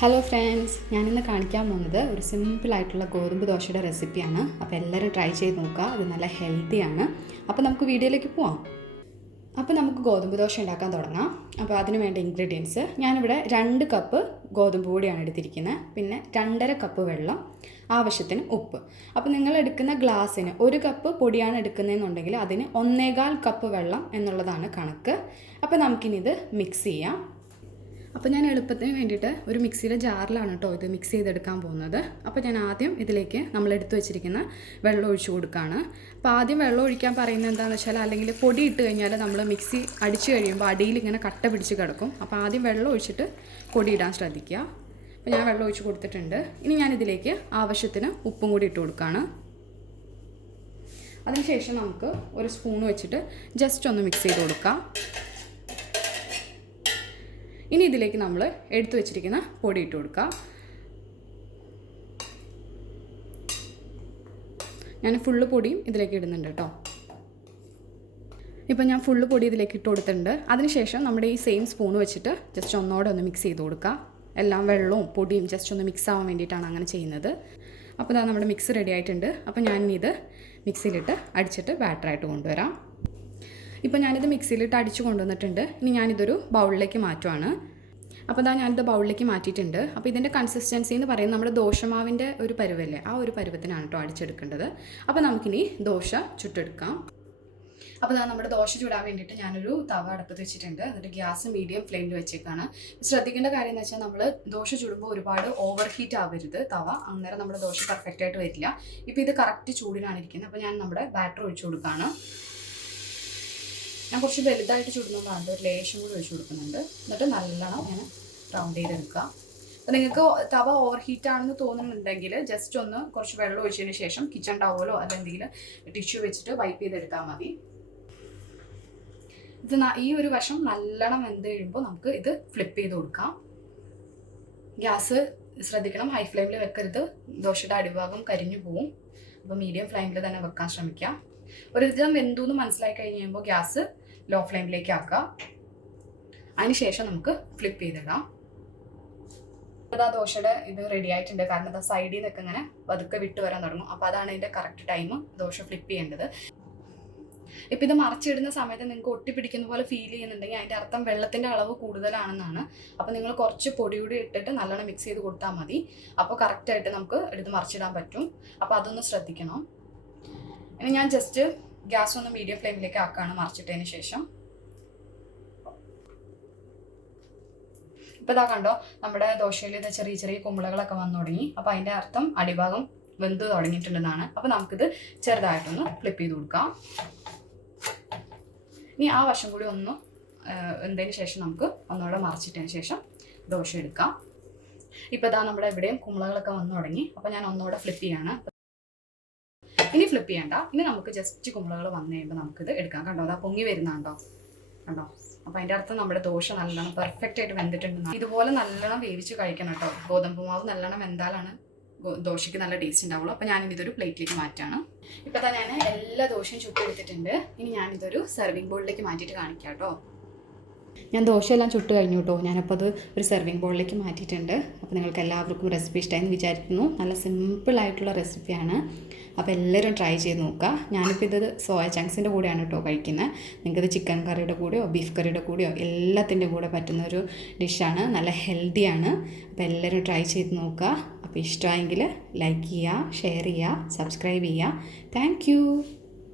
Hello friends, ഞാനിന്ന് കാണിക്കാൻ പോകുന്നത് ഒരു സിമ്പിളായിട്ടുള്ള ഗോതമ്പ് ദോശയുടെ റെസിപ്പിയാണ്. അപ്പോൾ എല്ലാവരും ട്രൈ ചെയ്ത് നോക്കുക. അത് നല്ല ഹെൽത്തിയാണ്. അപ്പോൾ നമുക്ക് വീഡിയോയിലേക്ക് പോവാം. അപ്പോൾ നമുക്ക് ഗോതമ്പ് ദോശ ഉണ്ടാക്കാൻ തുടങ്ങാം. അപ്പോൾ അതിന് വേണ്ട ഇൻഗ്രീഡിയൻസ് ഞാനിവിടെ 2 കപ്പ് ഗോതമ്പ് പൊടിയാണ് എടുത്തിരിക്കുന്നത്. പിന്നെ 2.5 കപ്പ് വെള്ളം, ആവശ്യത്തിന് ഉപ്പ്. അപ്പോൾ നിങ്ങൾ എടുക്കുന്ന ഗ്ലാസ്സിന് 1 കപ്പ് പൊടിയാണ് എടുക്കുന്നതെന്നുണ്ടെങ്കിൽ അതിന് 1.25 കപ്പ് വെള്ളം എന്നുള്ളതാണ് കണക്ക്. അപ്പോൾ നമുക്കിനി ഇത് മിക്സ് ചെയ്യാം. അപ്പോൾ ഞാൻ എളുപ്പത്തിന് വേണ്ടിയിട്ട് ഒരു മിക്സിയുടെ ജാറിലാണ് കേട്ടോ ഇത് മിക്സ് ചെയ്തെടുക്കാൻ പോകുന്നത്. അപ്പോൾ ഞാൻ ആദ്യം ഇതിലേക്ക് നമ്മൾ എടുത്തു വെച്ചിരിക്കുന്ന വെള്ളം ഒഴിച്ചു കൊടുക്കുകയാണ്. അപ്പോൾ ആദ്യം വെള്ളം ഒഴിക്കാൻ പറയുന്നത് എന്താണെന്ന് വെച്ചാൽ, അല്ലെങ്കിൽ പൊടി ഇട്ട് കഴിഞ്ഞാൽ നമ്മൾ മിക്സി അടിച്ചു കഴിയുമ്പോൾ അടിയിൽ ഇങ്ങനെ കട്ട പിടിച്ച് കിടക്കും. അപ്പോൾ ആദ്യം വെള്ളം ഒഴിച്ചിട്ട് പൊടി ഇടാൻ ശ്രദ്ധിക്കുക. അപ്പോൾ ഞാൻ വെള്ളം ഒഴിച്ച് കൊടുത്തിട്ടുണ്ട്. ഇനി ഞാനിതിലേക്ക് ആവശ്യത്തിന് ഉപ്പും കൂടി ഇട്ട് കൊടുക്കുകയാണ്. അതിനുശേഷം നമുക്ക് ഒരു സ്പൂൺ വെച്ചിട്ട് ജസ്റ്റ് ഒന്ന് മിക്സ് ചെയ്ത് കൊടുക്കാം. ഇനി ഇതിലേക്ക് നമ്മൾ എടുത്തു വെച്ചിരിക്കുന്ന പൊടി ഇട്ട് കൊടുക്കാം. ഞാൻ ഫുള്ള് പൊടിയും ഇതിലേക്ക് ഇടുന്നുണ്ട് കേട്ടോ. ഇപ്പം ഞാൻ ഫുള്ള് പൊടി ഇതിലേക്ക് ഇട്ട് കൊടുത്തിട്ടുണ്ട്. അതിനുശേഷം നമ്മുടെ ഈ സെയിം സ്പൂൺ വെച്ചിട്ട് ജസ്റ്റ് ഒന്നോടെ ഒന്ന് മിക്സ് ചെയ്ത് കൊടുക്കുക. എല്ലാം വെള്ളവും പൊടിയും ജസ്റ്റ് ഒന്ന് മിക്സ് ആവാൻ വേണ്ടിയിട്ടാണ് അങ്ങനെ ചെയ്യുന്നത്. അപ്പോൾ ഇതാ നമ്മുടെ മിക്സ് റെഡി ആയിട്ടുണ്ട്. അപ്പോൾ ഞാനിത് മിക്സിയിലിട്ട് അടിച്ചിട്ട് ബാറ്ററായിട്ട് കൊണ്ടുവരാം. ഇപ്പോൾ ഞാനിത് മിക്സിയിലിട്ട് അടിച്ച് കൊണ്ടുവന്നിട്ടുണ്ട്. ഇനി ഞാനിതൊരു ബൗളിലേക്ക് മാറ്റുവാണ്. അപ്പോൾ ഇതാ ഞാനിത് ബൗളിലേക്ക് മാറ്റിയിട്ടുണ്ട്. അപ്പോൾ ഇതിൻ്റെ കൺസിസ്റ്റൻസി എന്ന് പറയുന്നത് നമ്മുടെ ദോശമാവിൻ്റെ ഒരു പരുവല്ലേ, ആ ഒരു പരുവത്തിനാണ് കേട്ടോ അടിച്ചെടുക്കേണ്ടത്. അപ്പോൾ നമുക്കിനി ദോശ ചുട്ടെടുക്കാം. അപ്പോൾ ഇതാ നമ്മുടെ ദോശ ചൂടാൻ വേണ്ടിയിട്ട് ഞാനൊരു തവ അടുപ്പത്ത് വെച്ചിട്ടുണ്ട്. എന്നിട്ട് ഗ്യാസ് മീഡിയം ഫ്ലെയിമിൽ വെച്ചേക്കാണ്. ശ്രദ്ധിക്കേണ്ട കാര്യം എന്ന് വെച്ചാൽ, നമ്മൾ ദോശ ചുടുമ്പോൾ ഒരുപാട് ഓവർ ഹീറ്റ് ആവരുത് തവ, അന്നേരം നമ്മുടെ ദോശ പെർഫെക്റ്റ് ആയിട്ട് വരില്ല. ഇപ്പോൾ ഇത് കറക്റ്റ് ചൂടിലാണ് ഇരിക്കുന്നത്. അപ്പോൾ ഞാൻ നമ്മുടെ ബാറ്റർ ഒഴിച്ചു കൊടുക്കുകയാണ്. ഞാൻ കുറച്ച് വലുതായിട്ട് ചുടുന്നതാണ്, ഒരു ലേശം കൂടി ഒഴിച്ചു കൊടുക്കുന്നുണ്ട്. എന്നിട്ട് നല്ലോണം ഞാൻ റൗണ്ട് ചെയ്തെടുക്കുക. അപ്പോൾ നിങ്ങൾക്ക് തവ ഓവർ ഹീറ്റ് ആണെന്ന് തോന്നുന്നുണ്ടെങ്കിൽ ജസ്റ്റ് ഒന്ന് കുറച്ച് വെള്ളം ഒഴിച്ചതിന് ശേഷം കിച്ചൺ ടവലോ അല്ലെങ്കിൽ ടിഷ്യൂ വെച്ചിട്ട് വൈപ്പ് ചെയ്തെടുത്താൽ മതി. ഇത് ഈ ഒരു വശം നല്ലോണം വെന്ത് കഴിയുമ്പോൾ നമുക്ക് ഇത് ഫ്ലിപ്പ് ചെയ്ത് കൊടുക്കാം. ഗ്യാസ് ശ്രദ്ധിക്കണം, ഹൈ ഫ്ലെയിമിൽ വെക്കരുത്, ദോശയുടെ അടിഭാഗം കരിഞ്ഞു പോവും. അപ്പോൾ മീഡിയം ഫ്ലെയിമിൽ തന്നെ വെക്കാൻ ശ്രമിക്കാം. ഒരു വിധം വെന്തു എന്ന് മനസ്സിലായി കഴിഞ്ഞ് കഴിയുമ്പോൾ ഗ്യാസ് ലോ ഫ്ലെയിമിലേക്ക് ആക്കുക. അതിനുശേഷം നമുക്ക് ഫ്ലിപ്പ് ചെയ്തിടാം. ആ ദോശയുടെ ഇത് റെഡി ആയിട്ടുണ്ട്. കാരണം അത് സൈഡിൽ നിന്നൊക്കെ ഇങ്ങനെ പതുക്കെ വിട്ട് വരാൻ തുടങ്ങും. അപ്പോൾ അതാണ് ഇതിൻ്റെ കറക്റ്റ് ടൈം ദോശ ഫ്ലിപ്പ് ചെയ്യേണ്ടത്. ഇപ്പം ഇത് മറിച്ചിടുന്ന സമയത്ത് നിങ്ങൾക്ക് ഒട്ടിപ്പിടിക്കുന്ന പോലെ ഫീൽ ചെയ്യുന്നുണ്ടെങ്കിൽ അതിൻ്റെ അർത്ഥം വെള്ളത്തിൻ്റെ അളവ് കൂടുതലാണെന്നാണ്. അപ്പോൾ നിങ്ങൾ കുറച്ച് പൊടി കൂടി ഇട്ടിട്ട് നല്ലോണം മിക്സ് ചെയ്ത് കൊടുത്താൽ മതി. അപ്പോൾ കറക്റ്റായിട്ട് നമുക്ക് എടുത്ത് മറിച്ചിടാൻ പറ്റും. അപ്പോൾ അതൊന്ന് ശ്രദ്ധിക്കണം. ഇനി ഞാൻ ജസ്റ്റ് ഗ്യാസ് ഒന്ന് മീഡിയം ഫ്ലെയിമിലേക്ക് ആക്കുകയാണ് മറിച്ചിട്ടതിന് ശേഷം. ഇപ്പോൾ ഇതാ കണ്ടോ, നമ്മുടെ ദോശയിൽ ഇത് ചെറിയ ചെറിയ കുമ്പളകളൊക്കെ വന്നു തുടങ്ങി. അപ്പോൾ അതിൻ്റെ അർത്ഥം അടിഭാഗം വെന്ത് തുടങ്ങിയിട്ടുണ്ടെന്നാണ്. അപ്പോൾ നമുക്കിത് ചെറുതായിട്ടൊന്ന് ഫ്ലിപ്പ് ചെയ്ത് കൊടുക്കാം. ഇനി ആ വശം കൂടി ഒന്ന് വെന്തതിന് ശേഷം നമുക്ക് ഒന്നുകൂടെ മറിച്ചിട്ടതിന് ശേഷം ദോശ എടുക്കാം. ഇപ്പോൾ ഇതാ നമ്മുടെ എവിടെയും കുമ്പളകളൊക്കെ വന്നു തുടങ്ങി. അപ്പോൾ ഞാൻ ഒന്നുകൂടെ ഫ്ലിപ്പ് ചെയ്യാണ്. ഇനി ഫ്ലിപ്പ് ചെയ്യണ്ട. ഇനി നമുക്ക് ജസ്റ്റ് കുമ്പളകൾ വന്നു കഴിയുമ്പോൾ നമുക്കിത് എടുക്കാം. കണ്ടോ, അതാ പൊങ്ങി വരുന്നുണ്ടോ, കണ്ടോ. അപ്പോൾ അതിൻ്റെ അർത്ഥം നമ്മുടെ ദോശ നല്ലോണം പെർഫെക്റ്റ് ആയിട്ട് വെന്തിട്ടുണ്ടെന്നാണ്. ഇതുപോലെ നല്ലോണം വേവിച്ച് കഴിക്കണം കേട്ടോ. ഗോതമ്പ് മാവ് നല്ലോണം വെന്താലാണ് ദോശയ്ക്ക് നല്ല ടേസ്റ്റ് ഉണ്ടാവുള്ളൂ. അപ്പോൾ ഞാനിനി ഇതൊരു പ്ലേറ്റിലേക്ക് മാറ്റാണ്. ഇപ്പോൾ തന്നെ ഞാൻ എല്ലാ ദോശയും ചുട്ടെടുത്തിട്ടുണ്ട്. ഇനി ഞാനിതൊരു സെർവിങ് ബോളിലേക്ക് മാറ്റിയിട്ട് കാണിക്കാം കേട്ടോ. ഞാൻ ദോശയെല്ലാം ചുട്ട് കഴിഞ്ഞു കേട്ടോ. ഞാനപ്പോൾ അത് ഒരു സെർവിങ് ബോളിലേക്ക് മാറ്റിയിട്ടുണ്ട്. അപ്പോൾ നിങ്ങൾക്ക് എല്ലാവർക്കും റെസിപ്പി ഇഷ്ടമായെന്ന് വിചാരിക്കുന്നു. നല്ല സിമ്പിളായിട്ടുള്ള റെസിപ്പിയാണ്. അപ്പോൾ എല്ലാവരും ട്രൈ ചെയ്ത് നോക്കുക. ഞാനിപ്പോൾ ഇത് സോയ ചങ്ക്സിൻ്റെ കൂടെയാണ് കേട്ടോ കഴിക്കുന്നത്. നിങ്ങൾക്കത് ചിക്കൻ കറിയുടെ കൂടെയോ ബീഫ് കറിയുടെ കൂടെയോ എല്ലാത്തിൻ്റെ കൂടെ പറ്റുന്നൊരു ഡിഷാണ്. നല്ല ഹെൽത്തിയാണ്. അപ്പോൾ എല്ലാവരും ട്രൈ ചെയ്ത് നോക്കുക. അപ്പോൾ ഇഷ്ടമായെങ്കിൽ ലൈക്ക് ചെയ്യുക, ഷെയർ ചെയ്യുക, സബ്സ്ക്രൈബ് ചെയ്യുക. താങ്ക്